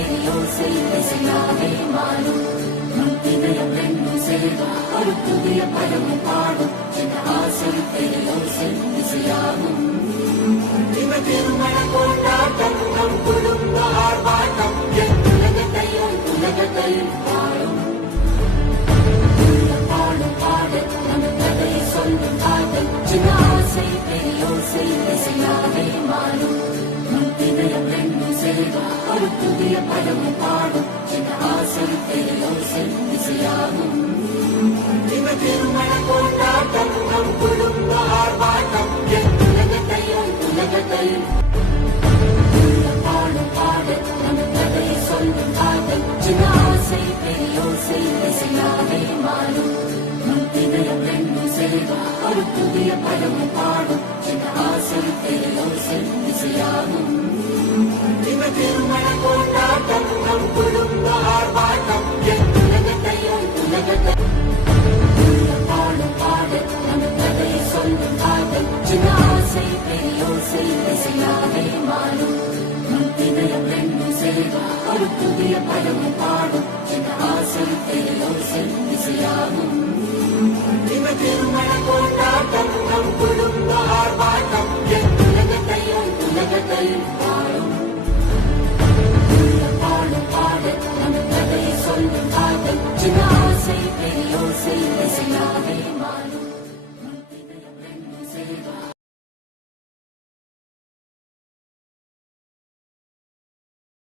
பெரியோசை இசையாவே மாறும் முத்தினயம் ரெண்டும் சேர ஒரு புதிய பதமும் பாடும் என் ஆசை பெரியோசை இசையாகும் திருமண கொண்டாட்டம் நம் குடும்ப ஆர்ப்பாட்டம் என் உலகத்தையும் பாடும் பாடும் பாடு நம் கதையை சொல்லும் காதல் சின்ன ஆசை பெரியோசை இசையாவே மாறும் முத்தினயம் ரெண்டும் சேர ஒரு புதிய பதமும் பாடும் என் ஆசை பெரியோசை இசையாகும் திருமண கொண்டாட்டம் நம் குடும்ப ஆர்ப்பாட்டம் என் உலகத்தையும் பாடும் பாடு நம் கதையை சொல்லும் காதல் சின்ன ஆசை பெரியோசை இசையாவே மாறும் முத்தினயம் ரெண்டும் சேர ஒரு புதிய பதமும் பாடும் என் ஆசை பெரியோசை இசையாகும் திருமண கொண்டாட்டம் நம் குடும்ப ஆர்ப்பாட்டம் என் உலகத்தையும் பாடும் பாடு நம் கதையை சொல்லும் காதல் சின்ன ஆசை பெரியோசை இசையாவே மாறும் முத்தினயம் ரெண்டும் சேர ஒரு புதிய பதமும் பாடும் என் ஆசை பெரியோசை இசையாகும் திருமண கொண்டாட்டம் நம் குடும்ப ஆர்ப்பாட்டம் என் உலகத்தையும் பாடும் பாடும் பாடு நம் கதையை சொல்லும் காதல் சின்ன ஆசை பெரியோசை இசையாவே